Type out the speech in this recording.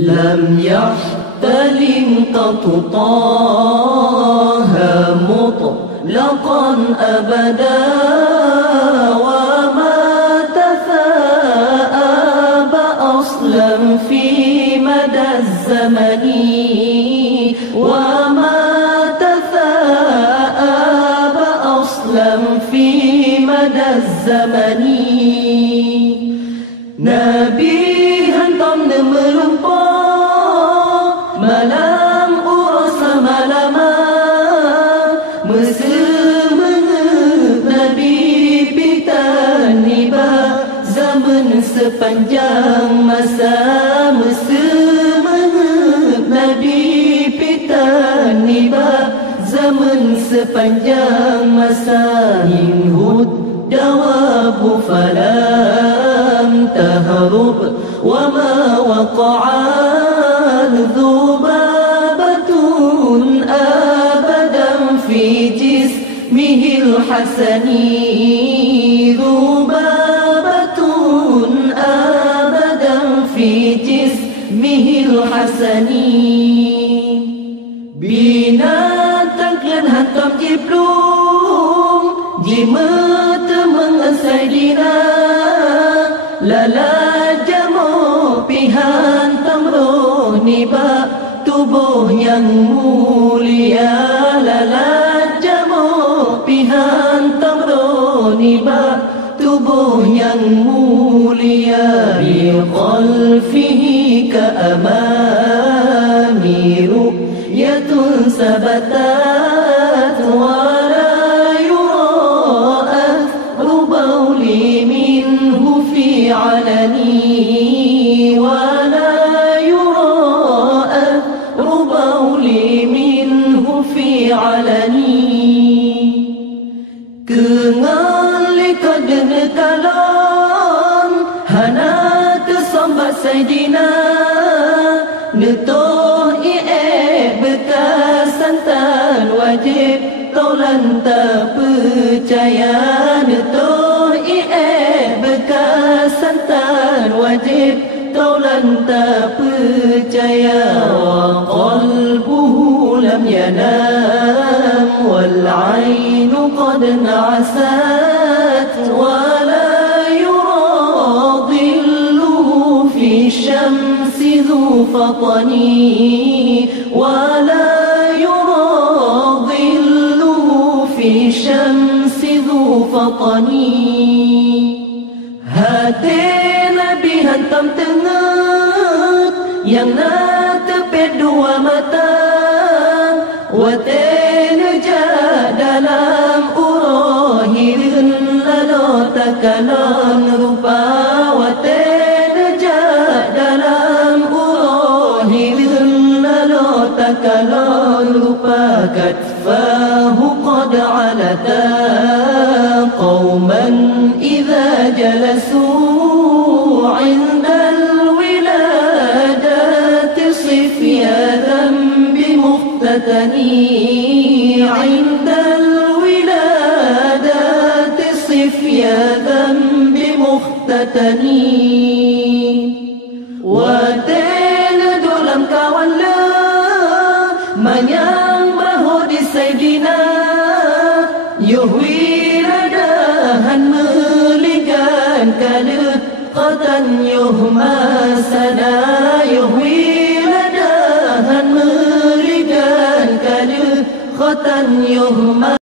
لم يحتلم قط طه مطلقا أبدا وما تثاءب أصلا في مدى الزمن وما تثاءب أصلا في مدى الزمن Nabi hantam melumpah malam urasa malama Mesemengep Nabi pitan niba zaman sepanjang masa Mesemengep Nabi pitan niba zaman sepanjang masa Inhud جواب فلم تهرب وما وقع ذبابة أبدا في جسمه الحسن ذبابة أبدا في جسمه الحسن binatang klan hantam jiplung jimat mengasai dina lala jamu pihan tamroh niba tubuh yang mulia lala jamu pihan tamroh niba tubuh yang mulia bi khalfihi ka amami ru'yatun sabatat wala علني ولا يرى أثر بولي منه في علني kengali kadene kalam hana tersambat saidina netoh bekas santan wajib taulan tak percaya netoh bekas santan wajib taulan tak percaya wa qalbuhu lam yanam wal ainu qad na'asat wa la yura dhilluhu fi syamsi dhu fatani wa la yura dhilluhu fi syamsi dhu fatani Hati Nabi hantam tengah yang nak tepet dua mata Wate nejak dalam urahirun lalu takalan rupa Wate nejak dalam urahirun lalu takalan rupa Katfahu qad alata qawman إذا جلسوا عند الولادات صفيادا بمختتني عند الولادات صفيادا بمختتني وتين دولم كوالا من ينبه دي سيدنا يهوي لداهن قطن يهما سنا يهوي لداهن ملقان قطن يهما